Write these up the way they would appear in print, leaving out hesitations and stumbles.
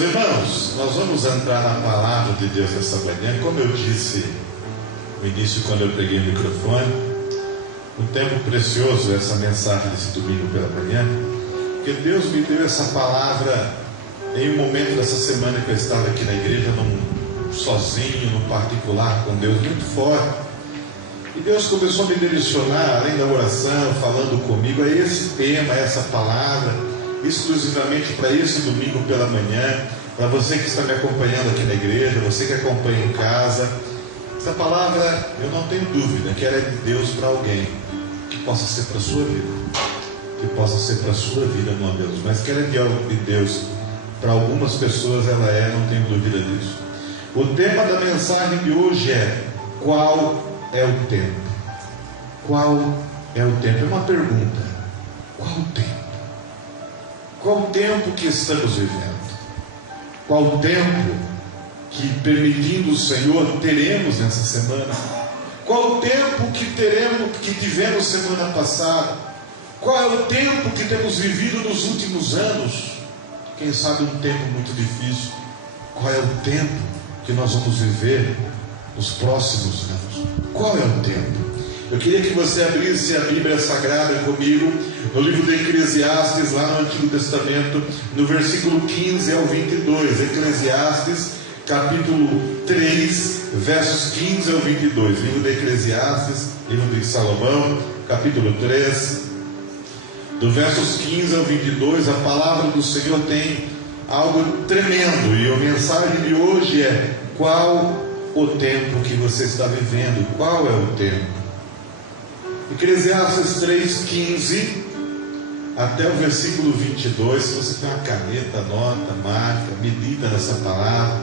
Meus irmãos, nós vamos entrar na palavra de Deus essa manhã. Como eu disse no início, quando eu peguei o microfone, um tempo precioso essa mensagem desse domingo pela manhã, porque Deus me deu essa palavra em um momento dessa semana que eu estava aqui na igreja, sozinho, no particular com Deus, muito forte. E Deus começou a me direcionar, além da oração, falando comigo, a esse tema, a essa palavra, exclusivamente para esse domingo pela manhã, para você que está me acompanhando aqui na igreja, você que acompanha em casa. Essa palavra, eu não tenho dúvida que ela é de Deus para alguém, que possa ser para a sua vida, que possa ser para a sua vida, meu Deus, mas que ela é de Deus para algumas pessoas, ela é, não tenho dúvida disso. O tema da mensagem de hoje é: qual é o tempo? Qual é o tempo? É uma pergunta. Qual o tempo? Qual o tempo que estamos vivendo? Qual o tempo que, permitindo o Senhor, teremos nessa semana? Qual o tempo que tivemos semana passada? Qual é o tempo que temos vivido nos últimos anos? Quem sabe um tempo muito difícil. Qual é o tempo que nós vamos viver nos próximos anos? Qual é o tempo? Eu queria que você abrisse a Bíblia Sagrada comigo, no livro de Eclesiastes, lá no Antigo Testamento, no versículo 15 ao 22. Eclesiastes, capítulo 3, versos 15 ao 22. Livro de Eclesiastes, livro de Salomão, capítulo 3, do versos 15 ao 22. A palavra do Senhor tem algo tremendo, e a mensagem de hoje é: qual o tempo que você está vivendo? Qual é o tempo? Eclesiastes 3:15 até o versículo 22. Se você tem uma caneta, anota, marca, medita nessa palavra.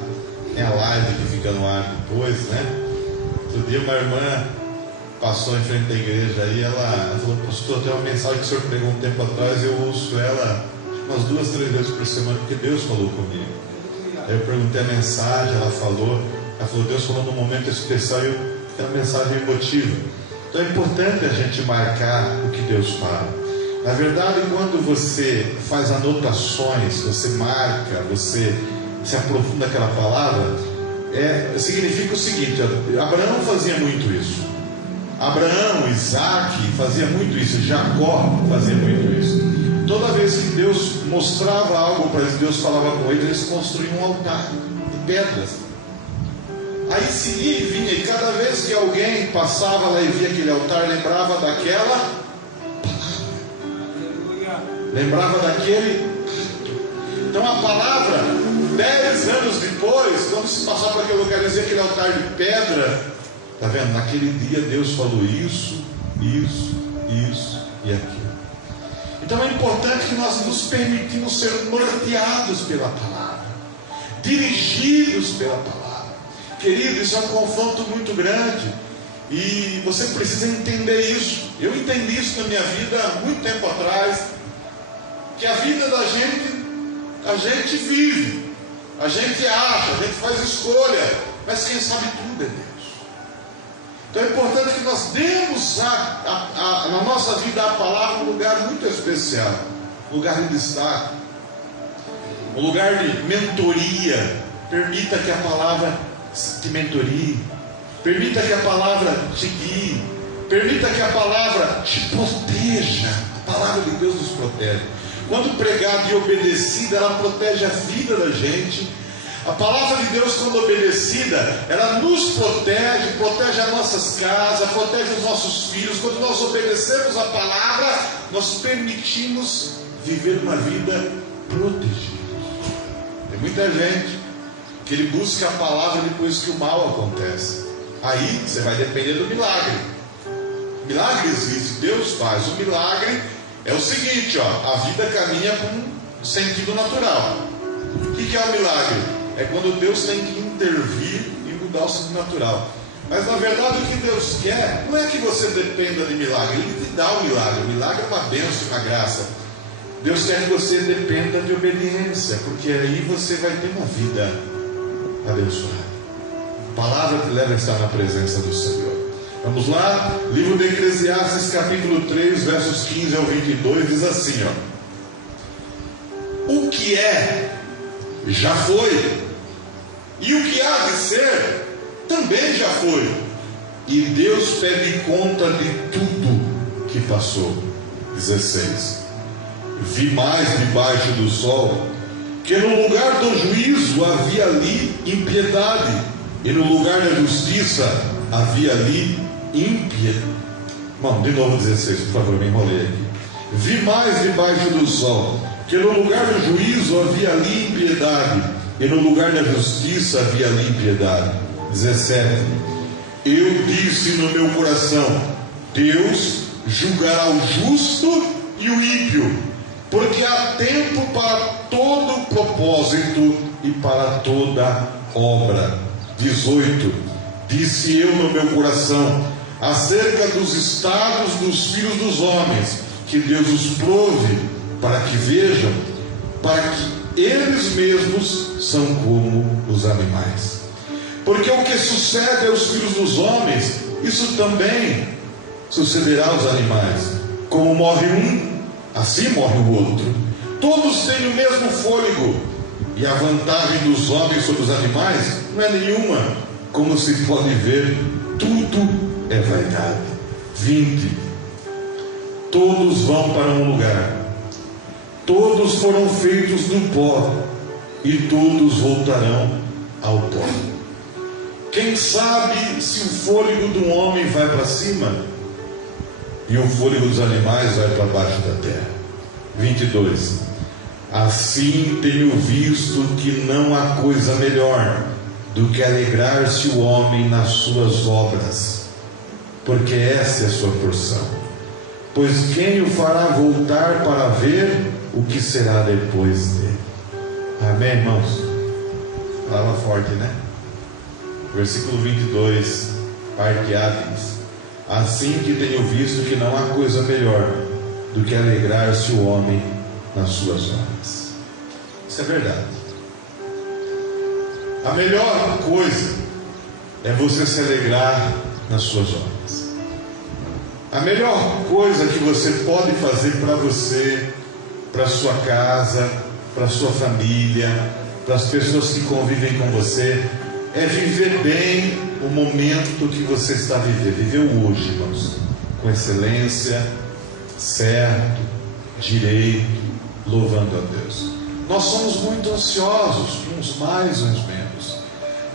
Tem a live que fica no ar depois, né? Outro dia uma irmã passou em frente à igreja aí, ela falou: pastor, tem uma mensagem que o senhor pregou um tempo atrás, eu ouço ela umas 2, 3 vezes por semana, porque Deus falou comigo. Aí eu perguntei a mensagem, ela falou, Deus falou num momento especial, e é uma mensagem emotiva. Então é importante a gente marcar o que Deus fala. Na verdade, quando você faz anotações, você marca, você se aprofunda naquela palavra, significa o seguinte: Abraão fazia muito isso. Abraão, Isaac fazia muito isso. Jacó fazia muito isso. Toda vez que Deus mostrava algo para eles, Deus falava com eles, eles construíam um altar de pedras. Aí se ia e vinha, e cada vez que alguém passava lá e via aquele altar, lembrava daquela palavra, lembrava daquele. Então a palavra, 10 anos depois, quando se passava para aquele lugar, dizia aquele altar de pedra. Está vendo? Naquele dia Deus falou isso e aquilo. Então é importante que nós nos permitimos ser norteados pela palavra, dirigidos pela palavra. Querido, isso é um confronto muito grande, e você precisa entender isso. Eu entendi isso na minha vida há muito tempo atrás, que a vida da gente, a gente vive, a gente acha, a gente faz escolha, mas quem sabe tudo é Deus. Então é importante que nós demos na nossa vida a palavra um lugar muito especial, um lugar de destaque, um lugar de mentoria. Permita que a palavra te mentorie, permita que a palavra te guie, permita que a palavra te proteja. A palavra de Deus nos protege. Quando pregada e obedecida, ela protege a vida da gente. A palavra de Deus, quando obedecida, ela nos protege, protege as nossas casas, protege os nossos filhos. Quando nós obedecemos a palavra, nós permitimos viver uma vida protegida. Tem muita gente que ele busca a palavra depois que o mal acontece. Aí você vai depender do milagre. O milagre existe, Deus faz. O milagre é o seguinte, a vida caminha com sentido natural. O que é o milagre? É quando Deus tem que intervir e mudar o sentido natural. Mas na verdade o que Deus quer não é que você dependa de milagre. Ele te dá o milagre. O milagre é uma bênção, uma graça. Deus quer que você dependa de obediência, porque aí você vai ter uma vida abençoada. A palavra te leva a estar na presença do Senhor. Vamos lá, livro de Eclesiastes, capítulo 3, versos 15 ao 22, diz assim: o que é já foi. E o que há de ser, também já foi. E Deus pede conta de tudo que passou. 16. Vi mais debaixo do sol, que no lugar do juízo havia ali impiedade, e no lugar da justiça havia ali impiedade. Bom, de novo 16, por favor, me enrolei aqui. Vi mais debaixo do sol, que no lugar do juízo havia ali impiedade, e no lugar da justiça havia ali impiedade. 17. Eu disse no meu coração: Deus julgará o justo e o ímpio, porque há tempo para todo propósito e para toda obra. 18. Disse eu no meu coração acerca dos estados dos filhos dos homens, que Deus os prove para que vejam, para que eles mesmos são como os animais. Porque o que sucede aos filhos dos homens, isso também sucederá aos animais. Como morre um, assim morre o outro. Todos têm o mesmo fôlego, e a vantagem dos homens sobre os animais não é nenhuma. Como se pode ver, tudo é vaidade. 20. Todos vão para um lugar, todos foram feitos do pó, e todos voltarão ao pó. Quem sabe se o fôlego de um homem vai para cima e o fôlego dos animais vai para baixo da terra. 22. Assim tenho visto que não há coisa melhor do que alegrar-se o homem nas suas obras, porque essa é a sua porção. Pois quem o fará voltar para ver o que será depois dele? Amém, irmãos? Palavra forte, né? Versículo 22, parte A diz: assim que tenho visto que não há coisa melhor do que alegrar-se o homem nas suas obras. Isso é verdade. A melhor coisa é você se alegrar nas suas obras. A melhor coisa que você pode fazer para você, para a sua casa, para a sua família, para as pessoas que convivem com você, é viver bem o momento que você está vivendo. Viver o hoje, irmãos, com excelência, certo, direito, louvando a Deus. Nós somos muito ansiosos, uns mais, uns menos.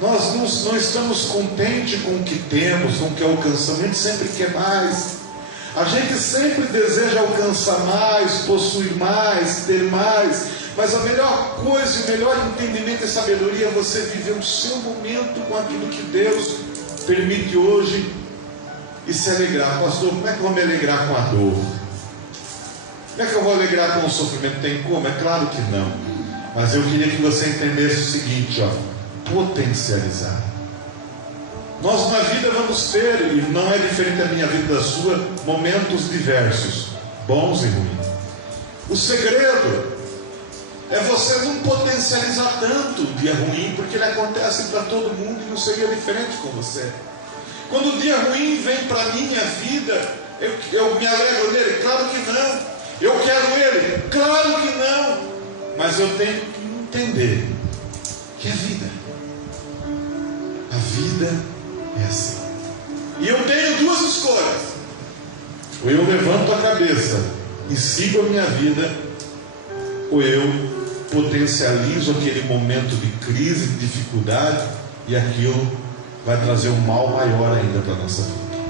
Nós não estamos contentes com o que temos, com o que alcançamos. A gente sempre quer mais. A gente sempre deseja alcançar mais, possuir mais, ter mais. Mas a melhor coisa, o melhor entendimento e sabedoria é você viver o seu momento com aquilo que Deus permite hoje e se alegrar. Pastor, como é que eu vou me alegrar com a dor? Como é que eu vou alegrar com o sofrimento? Tem como? É claro que não. Mas eu queria que você entendesse o seguinte, potencializar. Nós na vida vamos ter, e não é diferente da minha vida da sua, momentos diversos, bons e ruins. O segredo é você não potencializar tanto o dia ruim, porque ele acontece para todo mundo e não seria diferente com você. Quando o dia ruim vem para a minha vida, eu me alegro nele? Claro que não. Eu quero ele? Claro que não. Mas eu tenho que entender que é vida. A vida é assim. E eu tenho duas escolhas: ou eu levanto a cabeça e sigo a minha vida, ou eu potencializo aquele momento de crise, de dificuldade, e aquilo vai trazer um mal maior ainda para a nossa vida.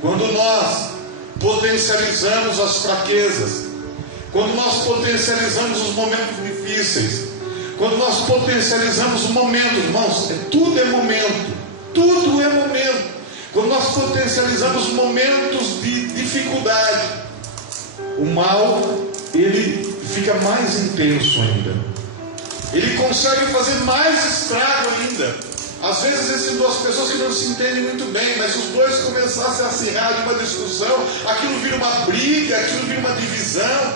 Quando nós potencializamos as fraquezas, quando nós potencializamos os momentos difíceis, quando nós potencializamos o momento, irmãos, tudo é momento, tudo é momento. Quando nós potencializamos momentos de dificuldade, o mal, ele fica mais intenso ainda. Ele consegue fazer mais estrago ainda. Às vezes existem duas pessoas que não se entendem muito bem, mas se os dois começassem a acirrar de uma discussão, aquilo vira uma briga, aquilo vira uma divisão.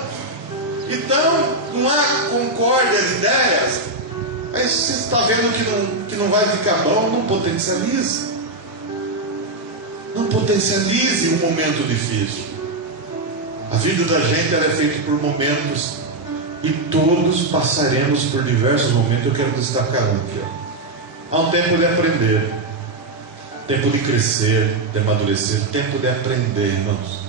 Então, não há concórdia de ideias. Aí você está vendo que não vai ficar bom, não potencialize. Não potencialize um momento difícil. A vida da gente ela é feita por momentos E todos passaremos por diversos momentos. Eu quero destacar um aqui. Há um tempo de aprender, tempo de crescer, de amadurecer, tempo de aprender, irmãos.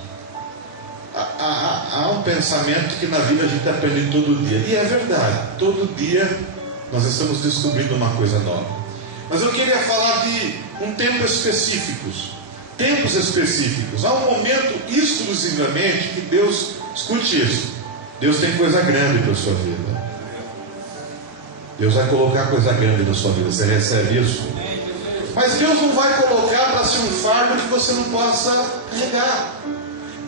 Há um pensamento que na vida a gente aprende todo dia. E é verdade, todo dia nós estamos descobrindo uma coisa nova. Mas eu queria falar de um tempo específicos. Tempos específicos. Há um momento exclusivamente que Deus, escute isso, Deus tem coisa grande para a sua vida. Deus vai colocar coisa grande na sua vida. Você recebe isso? Mas Deus não vai colocar para ser um fardo que você não possa carregar.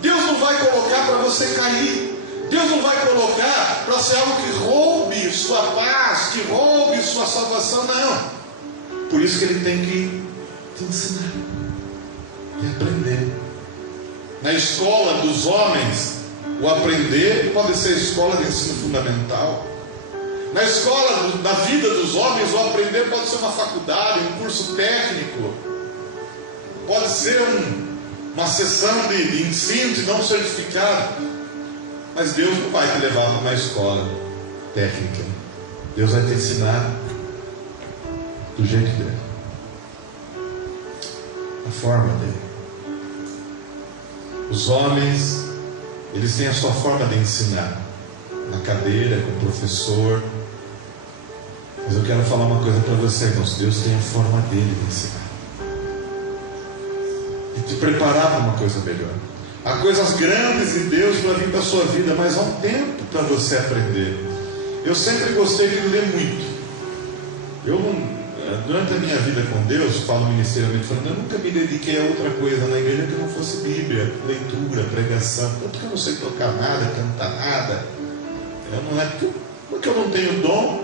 Deus não vai colocar para você cair. Deus não vai colocar para ser algo que roube sua paz, que roube sua salvação, não. Por isso que Ele tem que te ensinar e aprender. Na escola dos homens, o aprender pode ser escola de ensino fundamental. Na escola da vida dos homens, o aprender pode ser uma faculdade, um curso técnico, pode ser uma sessão de ensino, de não certificado. Mas Deus não vai te levar para uma escola técnica. Deus vai te ensinar do jeito dele, a forma dele. Os homens, eles têm a sua forma de ensinar, na cadeira, com o professor. Mas eu quero falar uma coisa para você, irmãos. Deus tem a forma dele de ensinar e te preparar para uma coisa melhor. Há coisas grandes de Deus para vir para a sua vida, mas há um tempo para você aprender. Eu sempre gostei de ler muito. Durante a minha vida com Deus, falo ministerialmente falando, eu nunca me dediquei a outra coisa na igreja que não fosse Bíblia, leitura, pregação. Tanto que eu não sei tocar nada, cantar nada. Não é porque eu não tenho dom,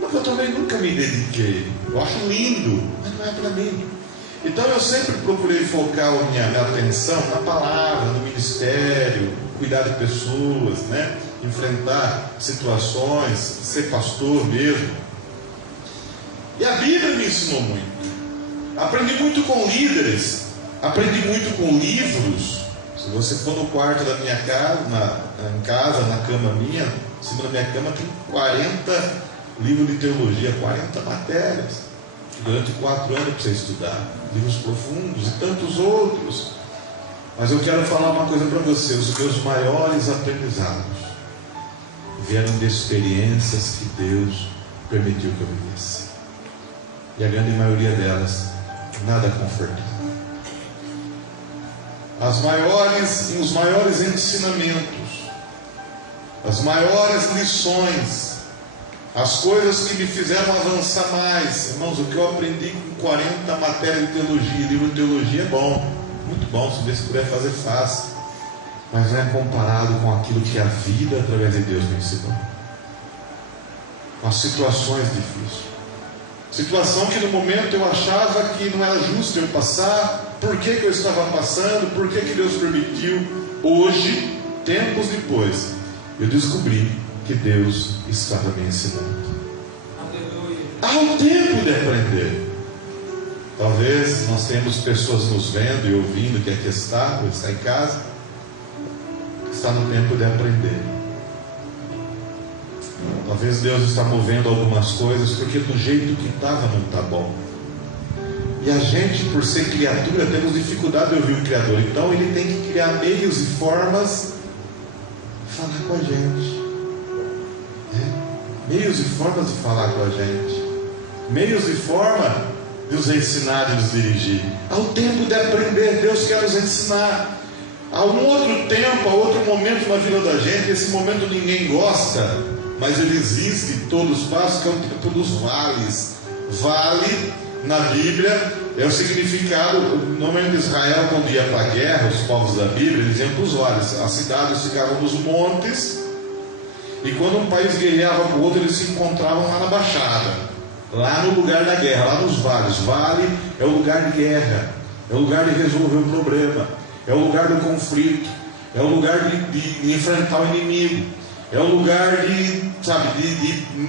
mas eu também nunca me dediquei. Eu acho lindo, mas não é para mim. Então eu sempre procurei focar a minha atenção na palavra, no ministério, cuidar de pessoas, né? Enfrentar situações, ser pastor mesmo. E a Bíblia me ensinou muito. Aprendi muito com líderes, aprendi muito com livros. Se você for no quarto da minha casa, na cama minha, em cima da minha cama tem 40 livros de teologia, 40 matérias. Durante 4 anos para você estudar, livros profundos e tantos outros. Mas eu quero falar uma coisa para você: os meus maiores aprendizados vieram de experiências que Deus permitiu que eu vivesse, e a grande maioria delas nada confortável. Os maiores ensinamentos, as maiores lições, as coisas que me fizeram avançar mais, irmãos, o que eu aprendi com 40 matérias de teologia. Livro de teologia é bom, muito bom, se você puder fazer, fácil, mas não é comparado com aquilo que a vida através de Deus me ensinou. Com as situações difíceis, situação que no momento eu achava que não era justo eu passar. Por que eu estava passando? Por que Deus permitiu? Hoje, tempos depois, eu descobri que Deus estava me ensinando. Há um tempo de aprender. Talvez nós tenhamos pessoas nos vendo e ouvindo que aqui está, ou está em casa, está no tempo de aprender. Talvez Deus está movendo algumas coisas porque do jeito que estava não está bom. E a gente, por ser criatura, temos dificuldade de ouvir o Criador. Então Ele tem que criar meios e formas de falar com a gente. Meios e formas de falar com a gente. Meios e forma de nos ensinar e nos dirigir. Há um tempo de aprender. Deus quer nos ensinar. Há um outro tempo, há outro momento na vida da gente. Esse momento ninguém gosta, mas ele existe, todos passam, que é o tempo dos vales. Vale, na Bíblia, é o significado. Normalmente Israel, quando ia para a guerra, os povos da Bíblia, eles iam para os vales. As cidades ficavam nos montes, e quando um país guerreava para o outro, eles se encontravam lá na Baixada, lá no lugar da guerra, lá nos vales. Vale é o lugar de guerra, é o lugar de resolver o problema, é o lugar do conflito, é o lugar de enfrentar o inimigo, é o lugar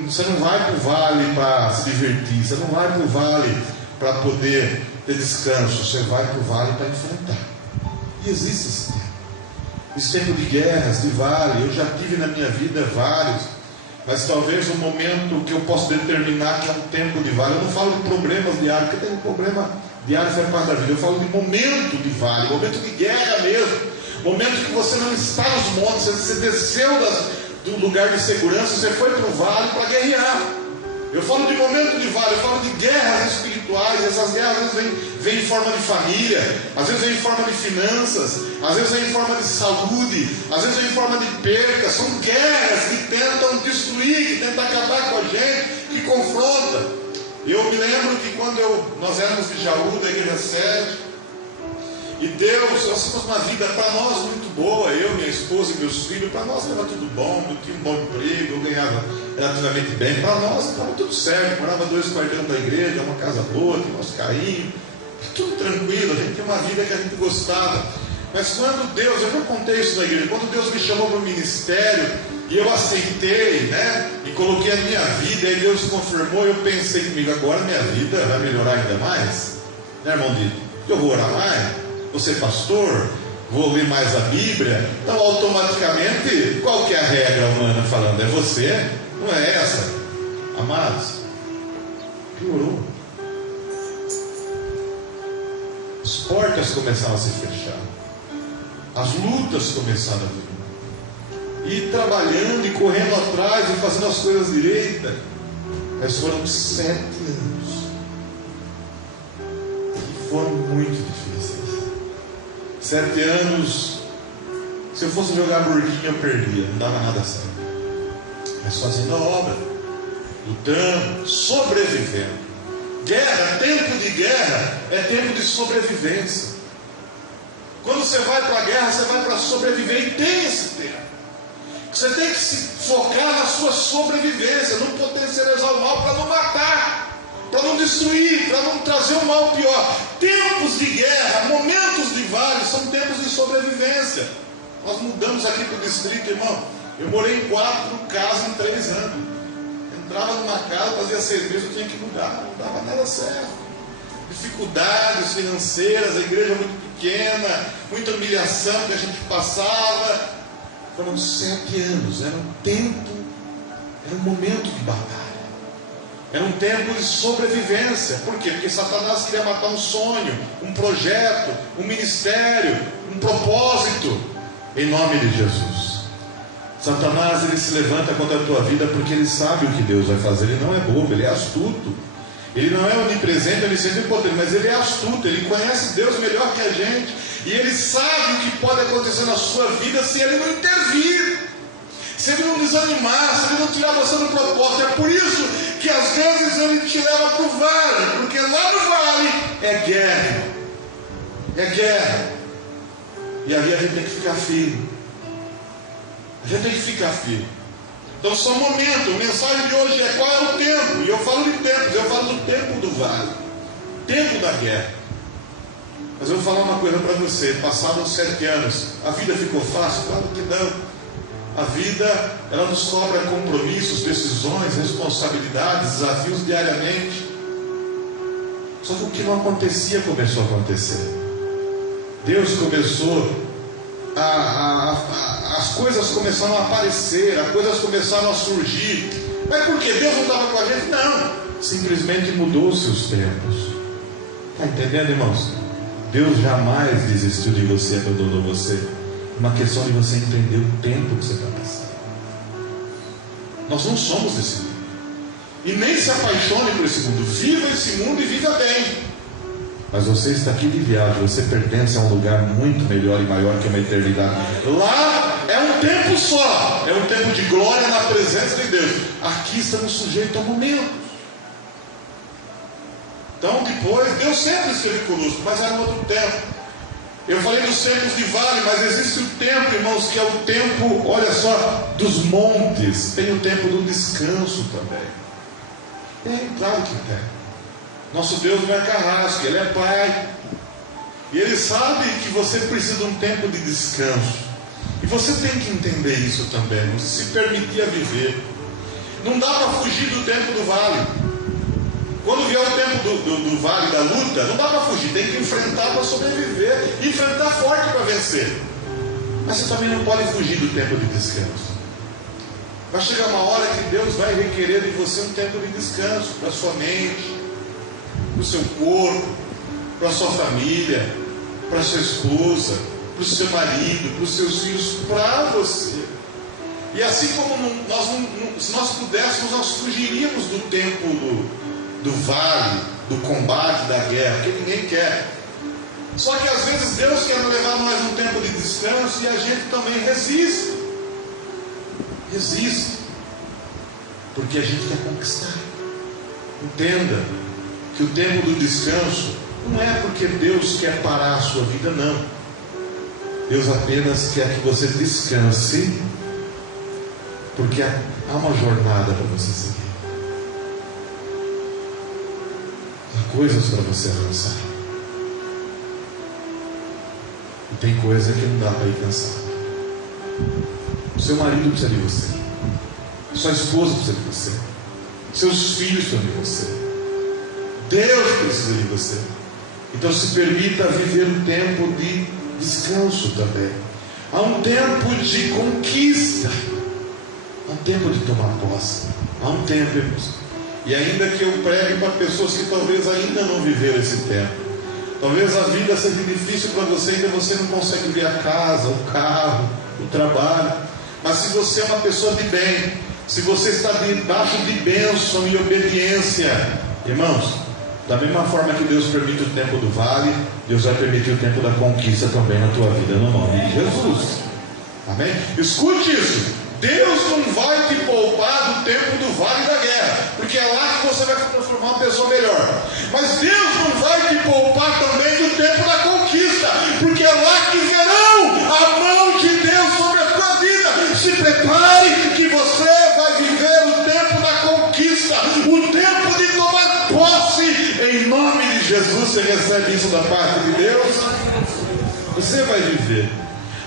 você não vai para o vale para se divertir, você não vai para o vale para poder ter descanso, você vai para o vale para enfrentar. E existe esse tempo. Esse tempo de guerras, de vale, eu já tive na minha vida vários, mas talvez o momento que eu posso determinar que é um tempo de vale, eu não falo de problemas diários, porque tem um problema diário faz parte da vida, eu falo de momento de vale, momento de guerra mesmo, momento que você não está nos montes, você desceu do lugar de segurança, você foi para o vale para guerrear. Eu falo de momento de vale, eu falo de guerras espirituais. Essas guerras às vezes vêm em forma de família, às vezes vêm em forma de finanças, às vezes vêm em forma de saúde, às vezes vêm em forma de perca. São guerras que tentam destruir, que tentam acabar com a gente, que confrontam. Eu me lembro que quando nós éramos de Jaú, da igreja 7, e Deus, nós tínhamos uma vida para nós muito boa, eu, minha esposa e meus filhos, para nós estava tudo bom, eu tinha um bom emprego, eu ganhava relativamente bem, para nós estava tudo certo, morava 2 quarteirões da igreja, uma casa boa, tinha nosso carrinho, tudo tranquilo, a gente tinha uma vida que a gente gostava. Mas quando Deus, eu já contei isso na igreja, quando Deus me chamou para o ministério, e eu aceitei, né, e coloquei a minha vida, e Deus confirmou, eu pensei comigo, agora minha vida vai melhorar ainda mais, né, irmão Dito? Eu vou orar mais, vou ser pastor, vou ler mais a Bíblia, então automaticamente, qual que é a regra humana falando? É você, não é essa. Amados, piorou. As portas começaram a se fechar, as lutas começaram a vir, e trabalhando e correndo atrás e fazendo as coisas direitas, mas foram 7 anos que foram muito difíceis. 7 anos, se eu fosse jogar burguinho eu perdia, não dava nada certo. Mas fazendo a obra, lutando, sobrevivendo. Guerra, tempo de guerra é tempo de sobrevivência. Quando você vai para a guerra, você vai para sobreviver, e tem esse tempo. Você tem que se focar na sua sobrevivência, não potencializar o mal para não matar, para não destruir, para não trazer um mal pior. Tempos de guerra, momentos de vale, são tempos de sobrevivência. Nós mudamos aqui para o distrito, irmão. Eu morei em 4 casas em 3 anos. Entrava numa casa, fazia 6 meses, eu tinha que mudar, não dava nada certo. Dificuldades financeiras, a igreja muito pequena, muita humilhação que a gente passava. Foram 7 anos, era um tempo, era um momento de batalha. Era um tempo de sobrevivência. Por quê? Porque Satanás queria matar um sonho, um projeto, um ministério, um propósito. Em nome de Jesus. Satanás, ele se levanta contra a tua vida porque ele sabe o que Deus vai fazer. Ele não é bobo, ele é astuto. Ele não é onipresente, onisciente, onipotente, mas ele é astuto. Ele conhece Deus melhor que a gente. E ele sabe o que pode acontecer na sua vida se ele não intervir, se ele não desanimar, se ele não tirar você do propósito. É por isso que às vezes ele te leva para o vale, porque lá no vale é guerra. É guerra. E ali a gente tem que ficar firme. A gente tem que ficar firme. Então só um momento, a mensagem de hoje é qual é o tempo. E eu falo de tempos, eu falo do tempo do vale, tempo da guerra. Mas eu vou falar uma coisa para você. Passados 7 anos, a vida ficou fácil? Claro que não. A vida, ela nos cobra compromissos, decisões, responsabilidades, desafios diariamente. Só que o que não acontecia começou a acontecer. Deus começou as coisas começaram a aparecer, as coisas começaram a surgir. Mas por que Deus não estava com a gente? Não, simplesmente mudou-se os tempos. Está entendendo, irmãos? Deus jamais desistiu de você, abandonou você. É uma questão de você entender o tempo que você está passando. Nós não somos desse mundo, e nem se apaixone por esse mundo. Viva esse mundo e viva bem. Mas você está aqui de viagem, você pertence a um lugar muito melhor e maior que uma eternidade. Lá é um tempo só, é um tempo de glória na presença de Deus. Aqui estamos sujeitos a momentos. Então depois, Deus sempre esteve conosco, mas era um outro tempo. Eu falei dos tempos de vale, mas existe o tempo, irmãos, que é o tempo, olha só, dos montes. Tem o tempo do descanso também. Tem, claro que tem. Nosso Deus não é carrasco, Ele é Pai. E Ele sabe que você precisa de um tempo de descanso. E você tem que entender isso também, você se permitir a viver. Não dá para fugir do tempo do vale. Quando vier o tempo do vale, da luta, não dá para fugir, tem que enfrentar para sobreviver. Enfrentar forte para vencer. Mas você também não pode fugir do tempo de descanso. Vai chegar uma hora que Deus vai requerer de você um tempo de descanso para a sua mente, para o seu corpo, para a sua família, para a sua esposa, para o seu marido, para os seus filhos, para você. E assim como se nós pudéssemos, nós fugiríamos do tempo do vale, do combate, da guerra, que ninguém quer. Só que às vezes Deus quer levar nós um tempo de descanso e a gente também resiste. Resiste. Porque a gente quer conquistar. Entenda que o tempo do descanso não é porque Deus quer parar a sua vida, não. Deus apenas quer que você descanse, porque há uma jornada para você seguir. Há coisas para você avançar. E tem coisa que não dá para ir cansado. O seu marido precisa de você. Sua esposa precisa de você. Seus filhos precisam de você. Deus precisa de você. Então se permita viver um tempo de descanso também. Há um tempo de conquista. Há um tempo de tomar posse. Há um tempo, irmãos. E ainda que eu pregue para pessoas que talvez ainda não viveram esse tempo. Talvez a vida seja difícil para você, ainda você não consegue ver a casa, o carro, o trabalho. Mas se você é uma pessoa de bem, se você está debaixo de bênção e obediência, irmãos, da mesma forma que Deus permite o tempo do vale, Deus vai permitir o tempo da conquista também na tua vida, no nome de Jesus. Amém? Escute isso. Deus não vai te poupar do tempo do vale da guerra, porque é lá que você vai se transformar uma pessoa melhor. Mas Deus não vai te poupar também do tempo da conquista, porque é lá que verão a mão de Deus sobre a tua vida. Se prepare que você vai viver o tempo da conquista, o tempo de tomar posse. Em nome de Jesus, você recebe isso da parte de Deus. Você vai viver.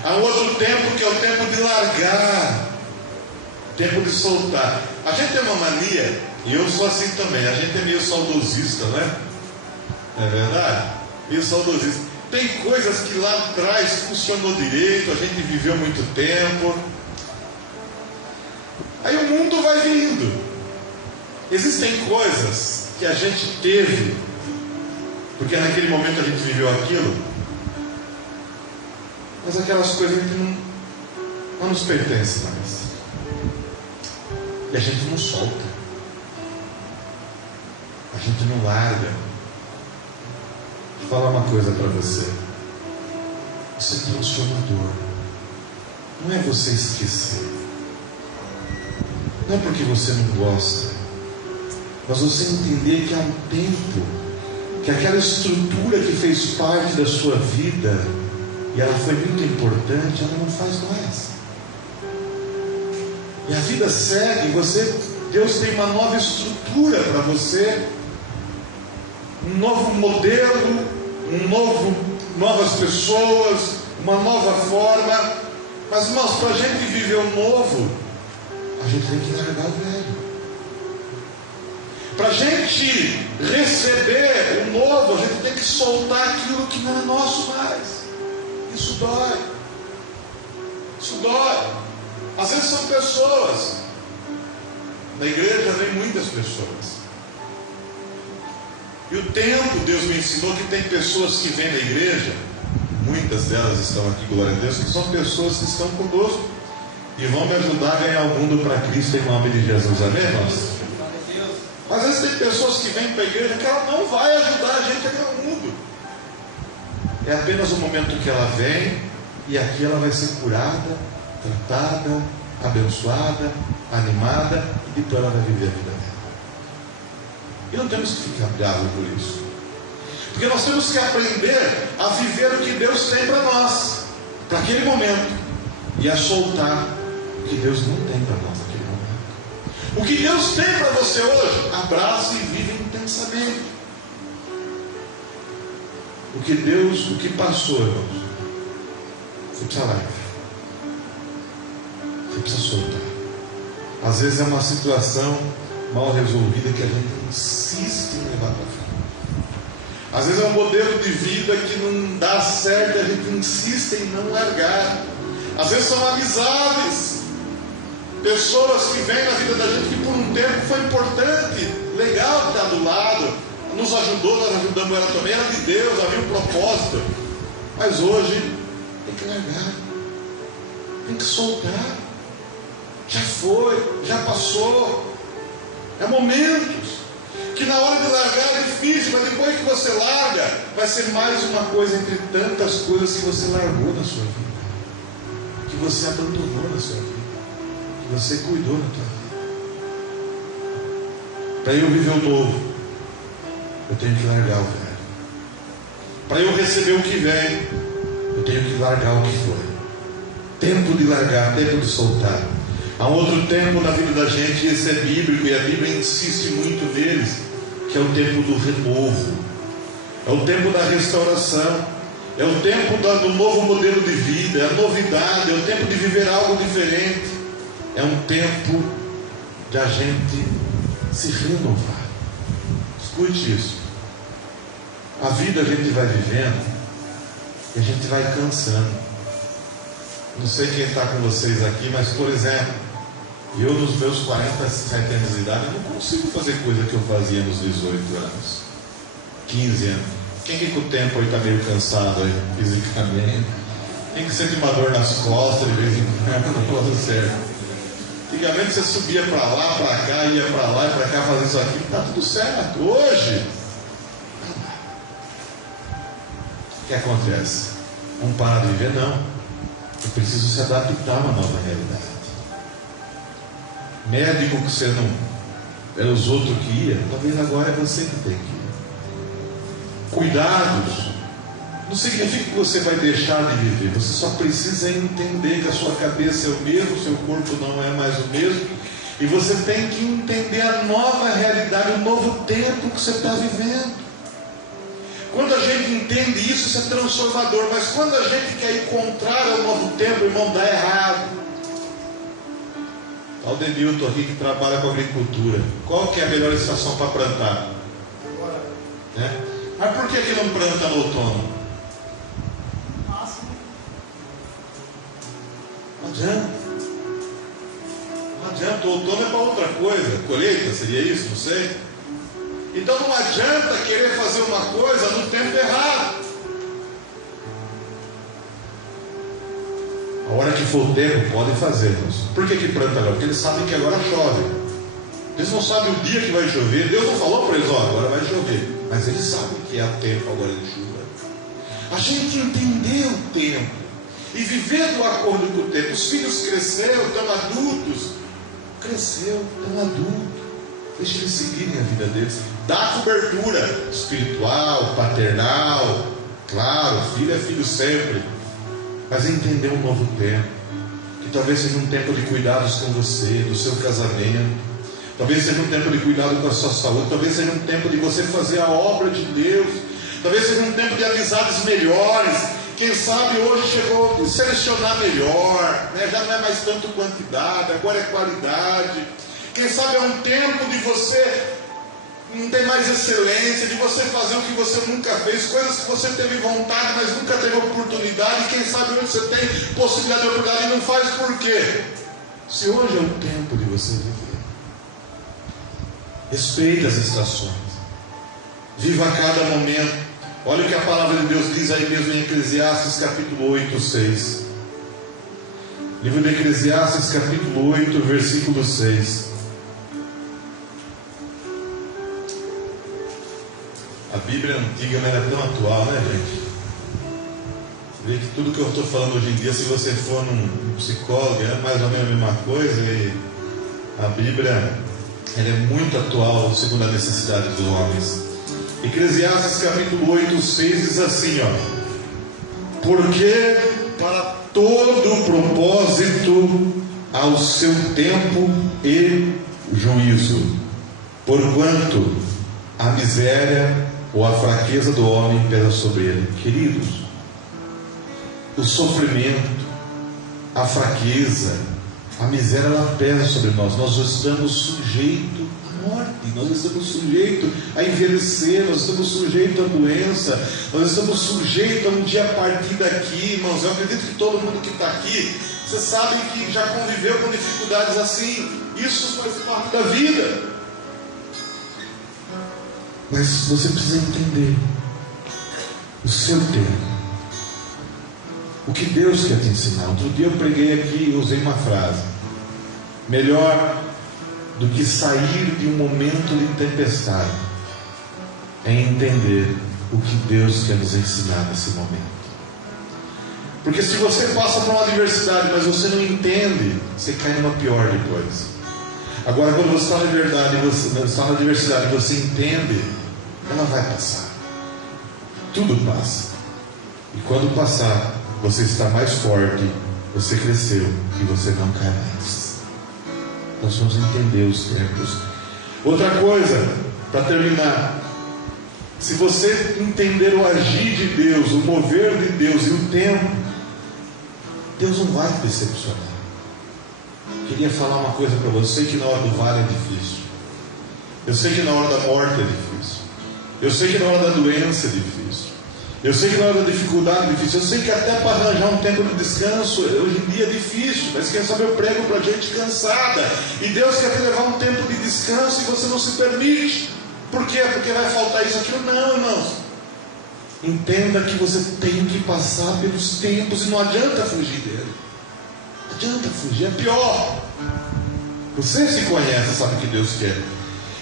Há outro tempo que é o tempo de largar, tempo de soltar. A gente tem uma mania, e eu sou assim também, a gente é meio saudosista, né? É verdade? Meio saudosista. Tem coisas que lá atrás funcionou direito, a gente viveu muito tempo. Aí o mundo vai vindo. Existem coisas que a gente teve, porque naquele momento a gente viveu aquilo, mas aquelas coisas a gente não nos pertencem mais. E a gente não solta. A gente não larga. Vou falar uma coisa para você. Isso é transformador. Não é você esquecer. Não é porque você não gosta. Mas você entender que há um tempo que aquela estrutura que fez parte da sua vida, e ela foi muito importante, ela não faz mais. E a vida segue, Deus tem uma nova estrutura para você, um novo modelo, novas pessoas, uma nova forma. Mas irmãos, para a gente viver o novo, a gente tem que largar o velho. Para a gente receber o novo, a gente tem que soltar aquilo que não é nosso mais. Isso dói. Isso dói. Às vezes são pessoas. Na igreja vem muitas pessoas. E o tempo, Deus me ensinou que tem pessoas que vêm na igreja, muitas delas estão aqui, glória a Deus, que são pessoas que estão conosco e vão me ajudar a ganhar o mundo para Cristo em nome de Jesus. Amém, irmãos? Às vezes tem pessoas que vêm para a igreja que ela não vai ajudar a gente a ganhar o mundo. É apenas o momento que ela vem e aqui ela vai ser curada, tratada, abençoada, animada, e depois ela vai viver a vida dela. E não temos que ficar bravos por isso, porque nós temos que aprender a viver o que Deus tem para nós, para aquele momento, e a soltar o que Deus não tem para nós naquele momento. O que Deus tem para você hoje, abraça e vive intensamente. O que passou, irmãos, você precisa largar. Você precisa soltar. Às vezes é uma situação mal resolvida que a gente insiste em levar para frente. Às vezes é um modelo de vida que não dá certo e a gente insiste em não largar. Às vezes são amizades, pessoas que vêm na vida da gente que por um tempo foi importante, legal estar do lado, nos ajudou, nós ajudamos ela também, era de Deus, havia um propósito. Mas hoje tem que largar, tem que soltar. Já foi, já passou. É momentos que na hora de largar é difícil, mas depois que você larga, vai ser mais uma coisa entre tantas coisas que você largou na sua vida, que você abandonou na sua vida, que você cuidou na tua vida. Para eu viver o novo, eu tenho que largar o velho. Para eu receber o que vem, eu tenho que largar o que foi. Tempo de largar, tempo de soltar. Há um outro tempo na vida da gente, esse é bíblico, e a Bíblia insiste muito neles, que é o tempo do renovo, é o tempo da restauração, é o tempo do novo modelo de vida, é a novidade, é o tempo de viver algo diferente, é um tempo de a gente se renovar. Escute isso. A vida a gente vai vivendo e a gente vai cansando. Não sei quem está com vocês aqui, mas por exemplo, eu nos meus 47 anos de idade não consigo fazer coisa que eu fazia nos 18 anos, 15 anos. Quem que com o tempo aí está meio cansado aí, fisicamente? Tem que sente uma dor nas costas de vez em quando, não pode ser certo. Antigamente você subia para lá, para cá, ia para lá e para cá fazer isso aqui, está tudo certo. Hoje, o que acontece? Não para de viver, não. Eu preciso se adaptar a uma nova realidade. Médico que você não era os outros que ia, talvez agora é você que tem que ir. Cuidados não significa que você vai deixar de viver. Você só precisa entender que a sua cabeça é o mesmo, o seu corpo não é mais o mesmo, e você tem que entender a nova realidade, o novo tempo que você está vivendo. Quando a gente entende isso, isso é transformador. Mas quando a gente quer ir contrário ao novo tempo, irmão, dá errado. Olha o Denilton aqui que trabalha com agricultura. Qual que é a melhor estação para plantar? Né? Mas por que não planta no outono? Não adianta. Não adianta, o outono é para outra coisa. Colheita, seria isso? Não sei. Então não adianta querer fazer uma coisa no tempo errado. A hora que for o tempo, podem fazer, irmãos. Por que planta agora? Porque eles sabem que agora chove. Eles não sabem o dia que vai chover. Deus não falou para eles, ó, agora vai chover. Mas eles sabem que é o tempo agora de chuva. A gente entender o tempo e viver do acordo com o tempo. Os filhos cresceram, estão adultos. Cresceu, estão adultos. Deixa eles seguirem a vida deles. Dá cobertura espiritual, paternal. Claro, filho é filho sempre. Mas entender um novo tempo. Que talvez seja um tempo de cuidados com você, do seu casamento. Talvez seja um tempo de cuidado com a sua saúde. Talvez seja um tempo de você fazer a obra de Deus. Talvez seja um tempo de amizades melhores. Quem sabe hoje chegou a selecionar melhor, né? Já não é mais tanto quantidade, agora é qualidade. Quem sabe é um tempo de você não ter mais excelência, de você fazer o que você nunca fez, coisas que você teve vontade, mas nunca teve oportunidade. Quem sabe hoje você tem possibilidade de oportunidade e não faz por quê? Se hoje é o tempo de você viver. Respeite as estações. Viva a cada momento. Olha o que a palavra de Deus diz aí mesmo em Eclesiastes capítulo 8, 6. Livro de Eclesiastes capítulo 8, versículo 6. A Bíblia antiga não era tão atual, né, gente? Você vê que tudo que eu estou falando hoje em dia, se você for num psicólogo, é mais ou menos a mesma coisa. E a Bíblia, ela é muito atual segundo a necessidade dos homens. Eclesiastes capítulo 8, 6 diz assim, ó: porque para todo propósito há o seu tempo e juízo, porquanto a miséria ou a fraqueza do homem pesa sobre ele. Queridos, o sofrimento, a fraqueza, a miséria, ela pesa sobre nós. Nós estamos sujeitos à morte. nós estamos sujeitos a envelhecer, nós estamos sujeitos à doença, nós estamos sujeitos a um dia partir daqui, irmãos. Eu acredito que todo mundo que está aqui, vocês sabem que já conviveu com dificuldades assim. Isso faz parte da vida. Mas você precisa entender o seu tempo, o que Deus quer te ensinar. Outro dia eu preguei aqui e usei uma frase: melhor do que sair de um momento de tempestade é entender o que Deus quer nos ensinar nesse momento. Porque se você passa por uma adversidade, mas você não entende, você cai numa pior depois. Agora, quando você está na verdade, você está na adversidade, você entende, ela vai passar. Tudo passa. E quando passar, você está mais forte, você cresceu e você não cai mais. Nós vamos entender os tempos. Outra coisa, para terminar: se você entender o agir de Deus, o mover de Deus e o tempo, Deus não vai te decepcionar. Queria falar uma coisa para você: eu sei que na hora do vale é difícil, eu sei que na hora da morte é difícil, eu sei que na hora da doença é difícil, eu sei que na hora da dificuldade é difícil, eu sei que até para arranjar um tempo de descanso hoje em dia é difícil, mas quem sabe eu prego para gente cansada, e Deus quer te levar um tempo de descanso e você não se permite. Por quê? Porque vai faltar isso, aquilo. Não, irmãos. Entenda que você tem que passar pelos tempos e não adianta fugir dele. Não adianta fugir, é pior. Você se conhece, sabe o que Deus quer.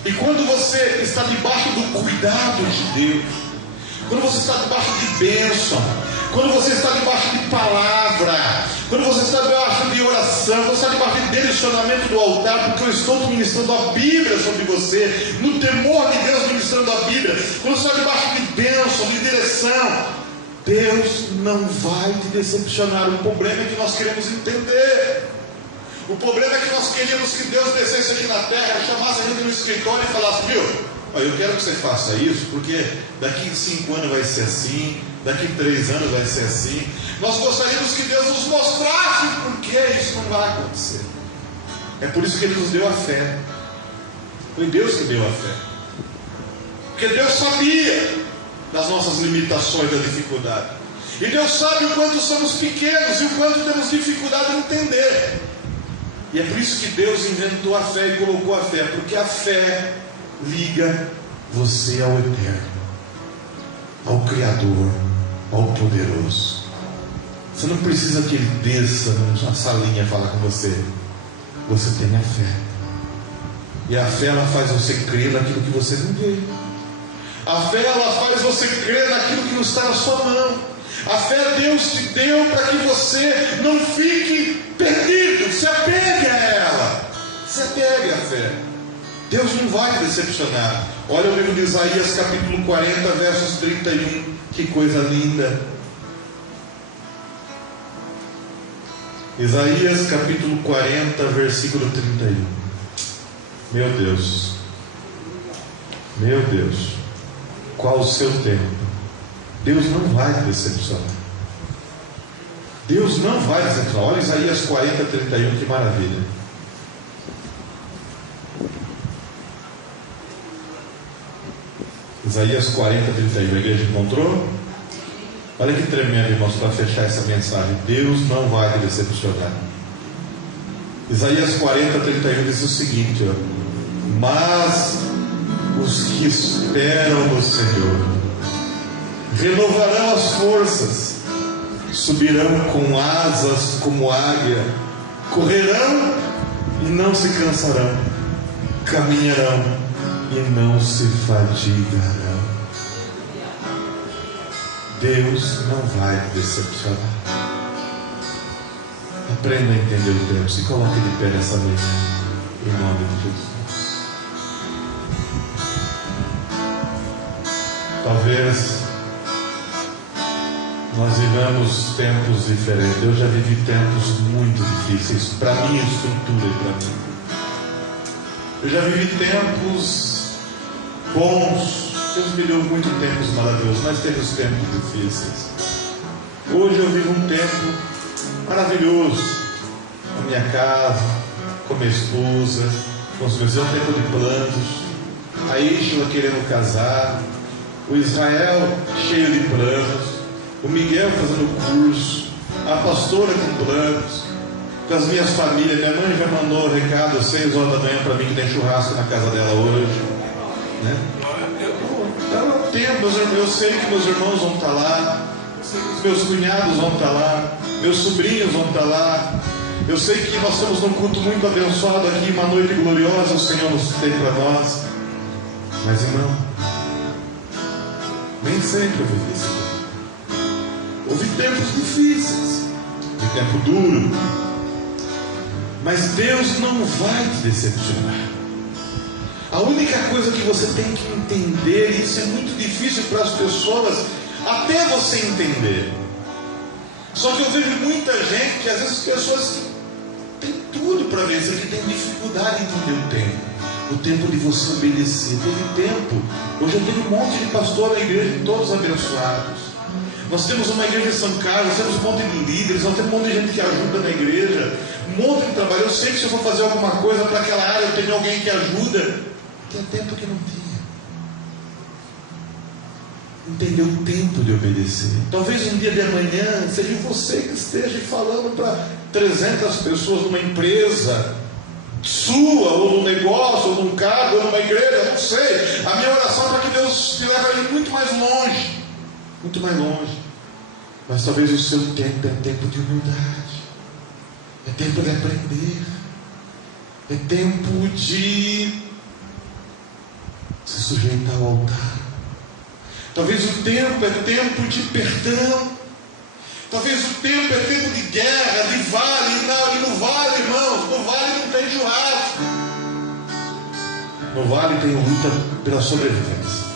E quando você está debaixo do cuidado de Deus, quando você está debaixo de bênção, quando você está debaixo de palavra, quando você está debaixo de oração, quando você está debaixo de direcionamento do altar, porque eu estou ministrando a Bíblia sobre você, no temor de Deus ministrando a Bíblia, quando você está debaixo de bênção, de direção, Deus não vai te decepcionar. O problema é que nós queremos entender. O problema é que nós queríamos que Deus descesse aqui na terra, chamasse a gente no escritório e falasse: viu, eu quero que você faça isso, porque daqui 5 anos vai ser assim, daqui 3 anos vai ser assim. Nós gostaríamos que Deus nos mostrasse por que isso não vai acontecer. É por isso que Ele nos deu a fé. Foi Deus que deu a fé. Porque Deus sabia das nossas limitações, da dificuldade. E Deus sabe o quanto somos pequenos e o quanto temos dificuldade em entender. E é por isso que Deus inventou a fé e colocou a fé, porque a fé liga você ao Eterno, ao Criador, ao Poderoso. Você não precisa que Ele desça numa salinha falar com você. Você tem a fé. E a fé, ela faz você crer naquilo que você não vê. A fé, ela faz você crer naquilo que não está na sua mão. A fé Deus te deu para que você não fique perdido. Se apegue a ela. Se apegue à fé. Deus não vai te decepcionar. Olha o livro de Isaías, capítulo 40, versos 31. Que coisa linda. Isaías, capítulo 40, versículo 31. Meu Deus. Meu Deus. Qual o seu tempo? Deus não vai te decepcionar. Deus não vai te decepcionar. Olha Isaías 40, 31, que maravilha. Isaías 40, 31. A igreja encontrou? Olha que tremendo, irmãos, para fechar essa mensagem. Deus não vai te decepcionar. Isaías 40, 31 diz o seguinte: mas os que esperam no Senhor renovarão as forças, subirão com asas como águia, correrão e não se cansarão, caminharão e não se fadigarão. Deus não vai te decepcionar. Aprenda a entender o tempo. Se coloque de pé nessa manhã, em nome de Jesus. Talvez nós vivamos tempos diferentes. Eu já vivi tempos muito difíceis para a minha estrutura e para mim. Eu já vivi tempos bons. Deus me deu muito tempos maravilhosos, mas teve os tempos difíceis. Hoje eu vivo um tempo maravilhoso com a minha casa, com a minha esposa, com os meus. É um tempo de planos, a Ishla querendo casar, o Israel cheio de planos, o Miguel fazendo curso, a pastora com planos, com as minhas famílias. Minha mãe já mandou um recado às 6 horas da manhã para mim que tem churrasco na casa dela hoje, né? Eu sei que meus irmãos vão estar lá, meus cunhados vão estar lá, meus sobrinhos vão estar lá. Eu sei que nós estamos num culto muito abençoado aqui, uma noite gloriosa o Senhor nos tem para nós. Mas, irmão, nem sempre eu vivi isso. Houve tempos difíceis, de tempo duro, mas Deus não vai te decepcionar. A única coisa que você tem que entender, e isso é muito difícil para as pessoas, até você entender. Só que eu vejo muita gente, que às vezes as pessoas têm tudo para ver isso aqui, tem dificuldade em entender o tempo. O tempo de você obedecer. Teve tempo. Hoje eu tenho um monte de pastor na igreja, todos abençoados. Nós temos uma igreja em São Carlos, nós temos um monte de líderes, nós temos um monte de gente que ajuda na igreja, um monte de trabalho. Eu sei que se eu for fazer alguma coisa para aquela área, eu tenho alguém que ajuda. Tinha tempo que não tinha. Entender o tempo de obedecer. Talvez um dia de amanhã seja você que esteja falando para 300 pessoas numa empresa sua, ou num negócio, ou num cargo, ou numa igreja, não sei. A minha oração é para que Deus te leve muito mais longe. Muito mais longe. Mas talvez o seu tempo é tempo de humildade. É tempo de aprender. É tempo de se sujeitar ao altar. Talvez o tempo é tempo de perdão. Talvez o tempo é tempo de guerra, de vale. Não, e no vale, irmãos, no vale não tem churrasco. No vale tem luta pela sobrevivência.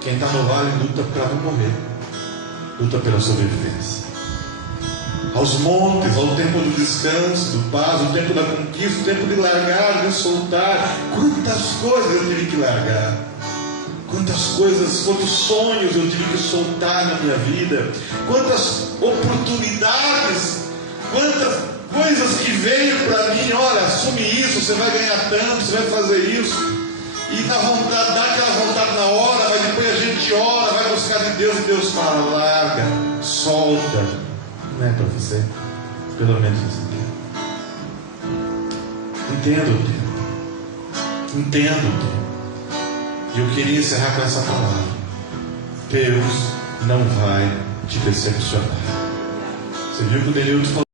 Quem está no vale luta para não morrer. Luta pela sobrevivência. Aos montes, ao tempo do descanso, do paz, o tempo da conquista, o tempo de largar, de soltar. Quantas coisas eu tive que largar. Quantas coisas, quantos sonhos eu tive que soltar na minha vida. Quantas oportunidades, quantas coisas que veio para mim. Olha, assume isso, você vai ganhar tanto, você vai fazer isso. E na vontade, dá aquela vontade na hora, mas depois a gente ora, vai buscar de Deus, e Deus fala, larga, solta. Não é para você, pelo menos você entenda. Entenda o tempo. Entenda o tempo. E eu queria encerrar com essa palavra. Deus não vai te decepcionar. Você viu que o Denilton falou?